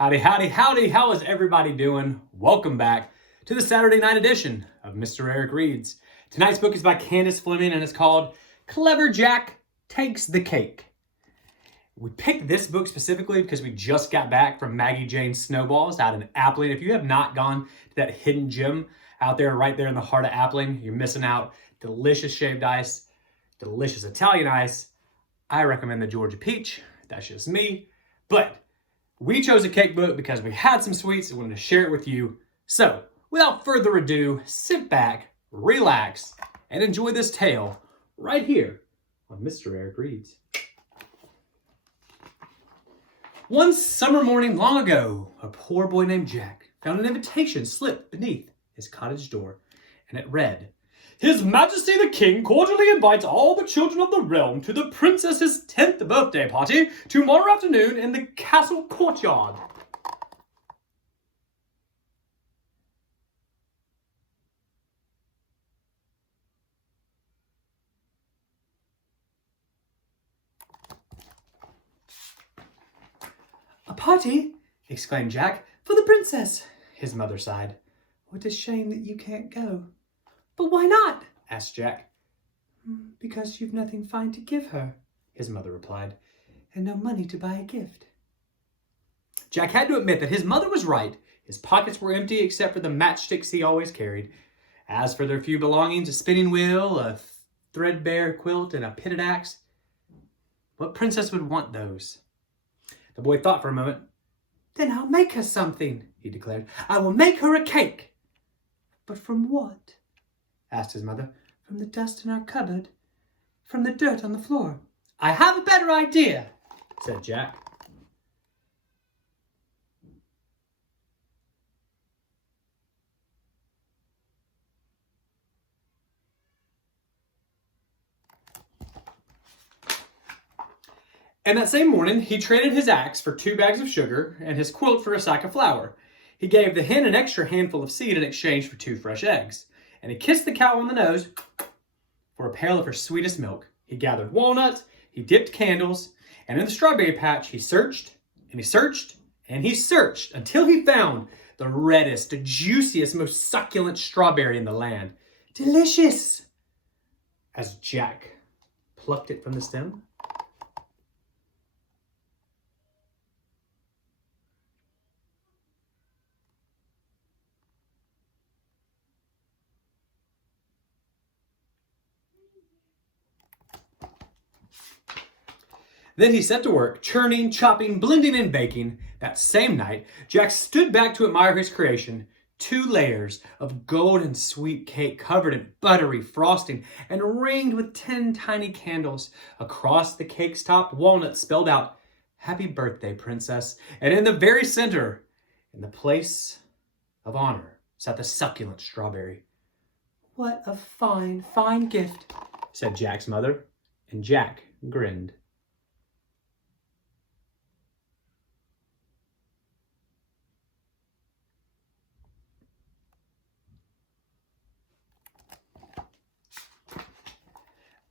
Howdy, howdy, howdy. How is everybody doing? Welcome back to the Saturday night edition of Mr. Eric Reads. Tonight's book is by Candace Fleming and it's called Clever Jack Takes the Cake. We picked this book specifically because we just got back from Maggie Jane's Snowballs out in Appling. If you have not gone to that hidden gem out there, right there in the heart of Appling, you're missing out. Delicious shaved ice, delicious Italian ice. I recommend the Georgia Peach. That's just me. But we chose a cake book because we had some sweets and wanted to share it with you. So, without further ado, sit back, relax, and enjoy this tale right here on Mr. Eric Reads. One summer morning long ago, a poor boy named Jack found an invitation slipped beneath his cottage door, and it read, "His Majesty the King cordially invites all the children of the realm to the princess's 10th birthday party tomorrow afternoon in the castle courtyard." "A party?" exclaimed Jack. "For the princess?" His mother sighed. "What a shame that you can't go." "But why not?" asked Jack. "Because you've nothing fine to give her," his mother replied, "and no money to buy a gift." Jack had to admit that his mother was right. His pockets were empty except for the matchsticks he always carried. As for their few belongings, a spinning wheel, a threadbare quilt, and a pitted axe, what princess would want those? The boy thought for a moment. "Then I'll make her something," he declared. "I will make her a cake." "But from what?" asked his mother. "From the dust in our cupboard? From the dirt on the floor?" "I have a better idea," said Jack. And that same morning, he traded his axe for 2 bags of sugar and his quilt for a sack of flour. He gave the hen an extra handful of seed in exchange for 2 fresh eggs. And he kissed the cow on the nose for a pail of her sweetest milk. He gathered walnuts, he dipped candles, and in the strawberry patch he searched, and he searched, and he searched until he found the reddest, juiciest, most succulent strawberry in the land. "Delicious!" as Jack plucked it from the stem. Then he set to work, churning, chopping, blending, and baking. That same night, Jack stood back to admire his creation. 2 layers of golden sweet cake covered in buttery frosting and ringed with 10 tiny candles. Across the cake's top, walnuts spelled out, "Happy birthday, princess." And in the very center, in the place of honor, sat the succulent strawberry. "What a fine, fine gift," said Jack's mother, and Jack grinned.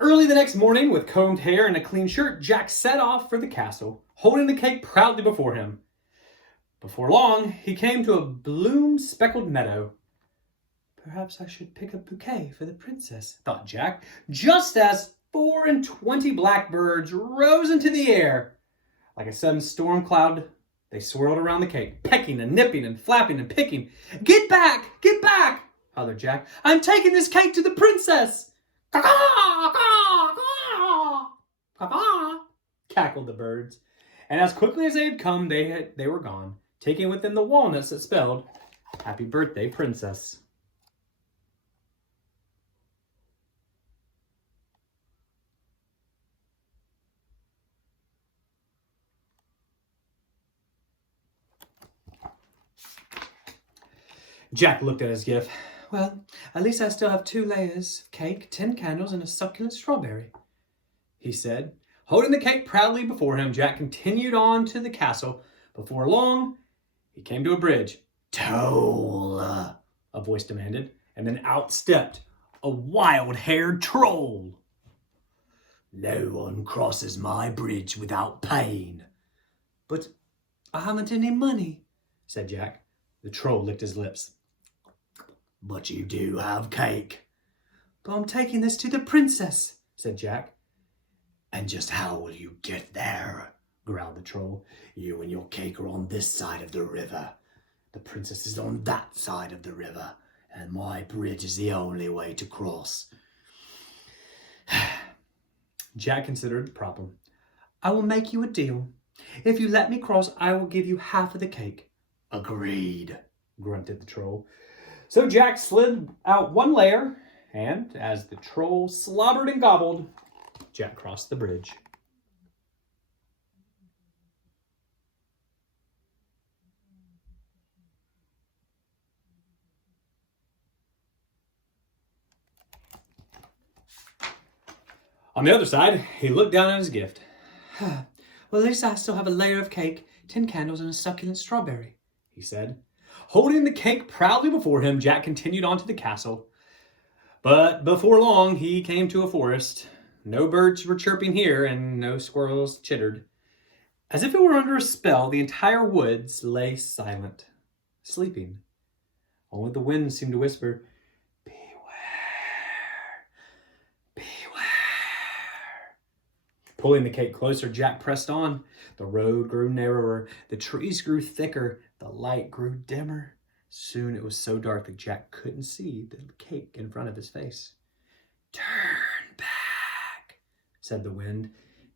Early the next morning, with combed hair and a clean shirt, Jack set off for the castle, holding the cake proudly before him. Before long, he came to a bloom-speckled meadow. "Perhaps I should pick a bouquet for the princess," thought Jack, just as 24 blackbirds rose into the air. Like a sudden storm cloud, they swirled around the cake, pecking and nipping and flapping and picking. "Get back! Get back!" hollered Jack. "I'm taking this cake to the princess!" "Caw-caw! Caw-caw! Caw-caw!" cackled the birds. And as quickly as they had come, they were gone, taking with them the walnuts that spelled, "Happy birthday, princess." Jack looked at his gift. "Well, at least I still have 2 layers of cake, 10 candles, and a succulent strawberry," he said. Holding the cake proudly before him, Jack continued on to the castle. Before long, he came to a bridge. "Toll!" a voice demanded, and then out stepped a wild-haired troll. "No one crosses my bridge without paying." "But I haven't any money, said Jack. The troll licked his lips. But you do have cake. But I'm taking this to the princess, said Jack. And just how will you get there? Growled the troll. You and your cake are on this side of the river. The princess is on that side of the river, and my bridge is the only way to cross. Jack considered the problem. I will make you a deal. If you let me cross, I will give you half of the cake. Agreed, grunted the troll. So Jack slid out one layer, and as the troll slobbered and gobbled, Jack crossed the bridge. On the other side, he looked down at his gift. Well, at least I still have a layer of cake, 10 candles, and a succulent strawberry, he said. Holding the cake proudly before him, Jack continued on to the castle. But before long, he came to a forest. No birds were chirping here, and no squirrels chittered. As if it were under a spell, the entire woods lay silent, sleeping. Only the wind seemed to whisper, Pulling the cake closer, Jack pressed on. The road grew narrower, the trees grew thicker, the light grew dimmer. Soon it was so dark that Jack couldn't see the cake in front of his face. Turn back, said the wind.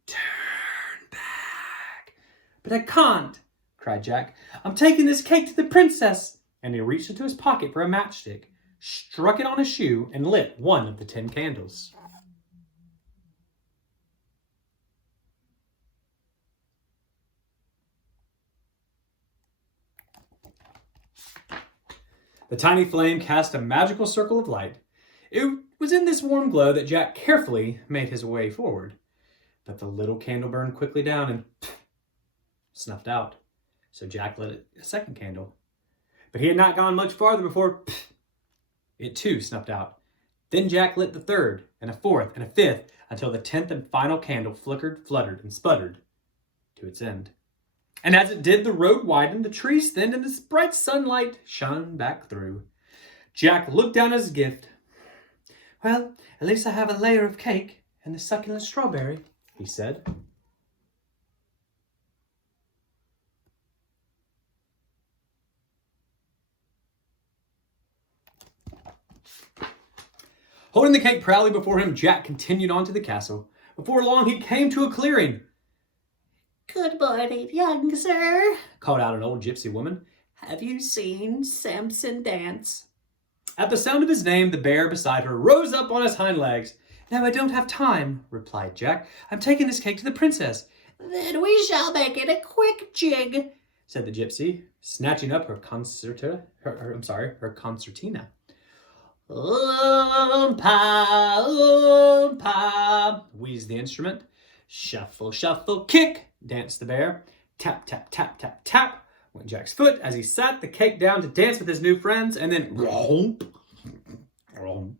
Turn back. But I can't, cried Jack. I'm taking this cake to the princess. And he reached into his pocket for a matchstick, struck it on his shoe, and lit one of the 10 candles. The tiny flame cast a magical circle of light. It was in this warm glow that Jack carefully made his way forward. But the little candle burned quickly down and snuffed out. So Jack lit a second candle. But he had not gone much farther before it too snuffed out. Then Jack lit the third, and a fourth, and a fifth, until the 10th and final candle flickered, fluttered, and sputtered to its end. And as it did, the road widened, the trees thinned, and this bright sunlight shone back through. Jack looked down at his gift. Well, at least I have a layer of cake and the succulent strawberry, he said. Holding the cake proudly before him, Jack continued on to the castle. Before long, he came to a clearing. Good morning, young sir, called out an old gypsy woman. Have you seen Samson dance? At the sound of his name, the bear beside her rose up on his hind legs. No, I don't have time, replied Jack. I'm taking this cake to the princess. Then we shall make it a quick jig, said the gypsy, snatching up her concertina. Oompa, wheezed the instrument. Shuffle, shuffle, kick, danced the bear. Tap, tap, tap, tap, tap, went Jack's foot as he sat the cake down to dance with his new friends, and then romp, romp.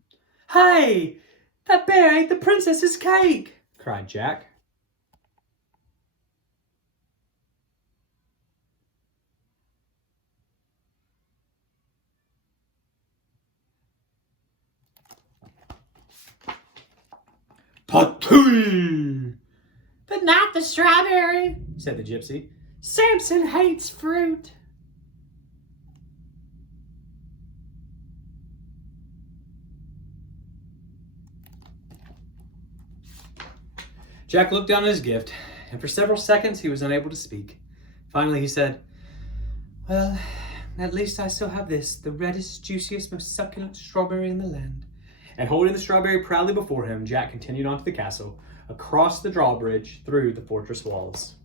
Hey, that bear ate the princess's cake, cried Jack. Patooey! But not the strawberry, said the gypsy. Samson hates fruit. Jack looked down at his gift, and for several seconds he was unable to speak. Finally he said, well, at least I still have this, the reddest, juiciest, most succulent strawberry in the land. And holding the strawberry proudly before him, Jack continued on to the castle, across the drawbridge, through the fortress walls.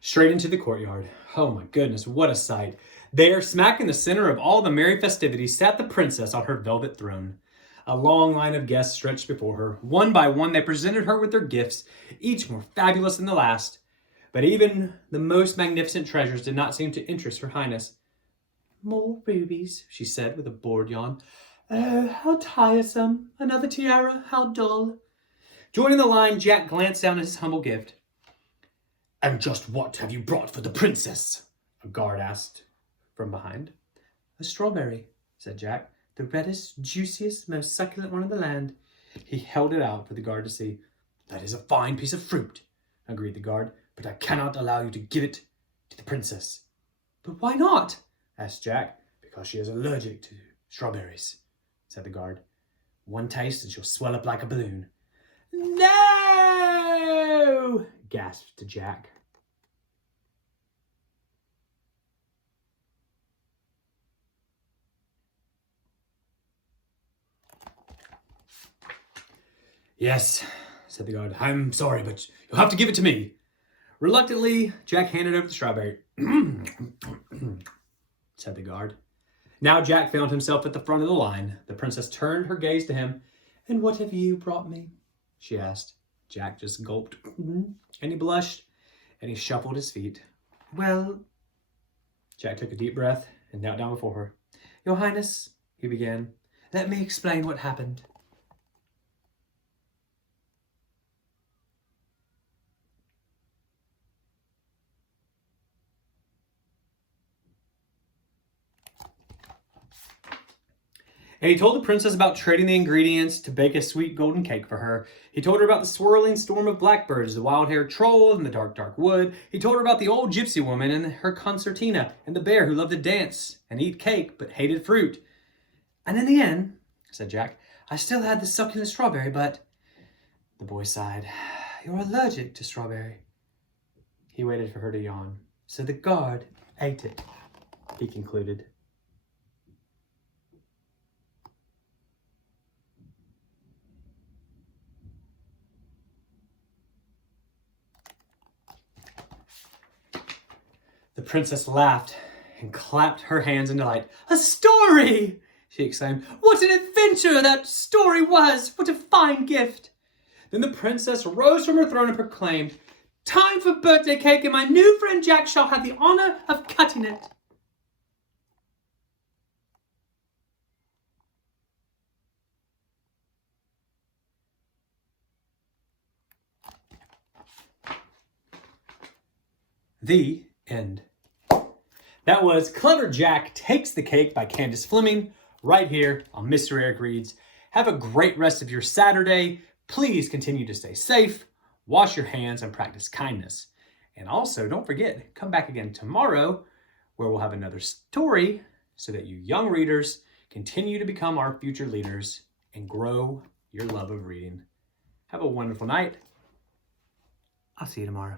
Straight into the courtyard. Oh my goodness, what a sight. There, smack in the center of all the merry festivities, sat the princess on her velvet throne. A long line of guests stretched before her. One by one, they presented her with their gifts, each more fabulous than the last. But even the most magnificent treasures did not seem to interest her highness. More rubies, she said with a bored yawn. Oh, how tiresome. Another tiara, how dull. Joining the line, Jack glanced down at his humble gift. And just what have you brought for the princess? A guard asked from behind. A strawberry, said Jack. The reddest, juiciest, most succulent one in the land. He held it out for the guard to see. That is a fine piece of fruit, agreed the guard, but I cannot allow you to give it to the princess. But why not? Asked Jack. Because she is allergic to strawberries, said the guard. One taste and she'll swell up like a balloon. No! Gasped Jack. Yes, said the guard. I'm sorry, but you'll have to give it to me. Reluctantly, Jack handed over the strawberry. Said the guard. Now Jack found himself at the front of the line. The princess turned her gaze to him. And what have you brought me? She asked. Jack just gulped. And he blushed. And he shuffled his feet. Well, Jack took a deep breath and knelt down before her. Your Highness, he began, let me explain what happened. And he told the princess about trading the ingredients to bake a sweet golden cake for her. He told her about the swirling storm of blackbirds, the wild-haired troll in the dark, dark wood. He told her about the old gypsy woman and her concertina, and the bear who loved to dance and eat cake but hated fruit. And in the end, said Jack, I still had the succulent strawberry, but... The boy sighed. You're allergic to strawberry. He waited for her to yawn. So the guard ate it, he concluded. The princess laughed and clapped her hands in delight. A story! She exclaimed. What an adventure that story was! What a fine gift! Then the princess rose from her throne and proclaimed, Time for birthday cake, and my new friend Jack shall have the honor of cutting it. The end. That was Clever Jack Takes the Cake by Candace Fleming, right here on Mr. Eric Reads. Have a great rest of your Saturday. Please continue to stay safe, wash your hands, and practice kindness. And also, don't forget, come back again tomorrow, where we'll have another story so that you young readers continue to become our future leaders and grow your love of reading. Have a wonderful night. I'll see you tomorrow.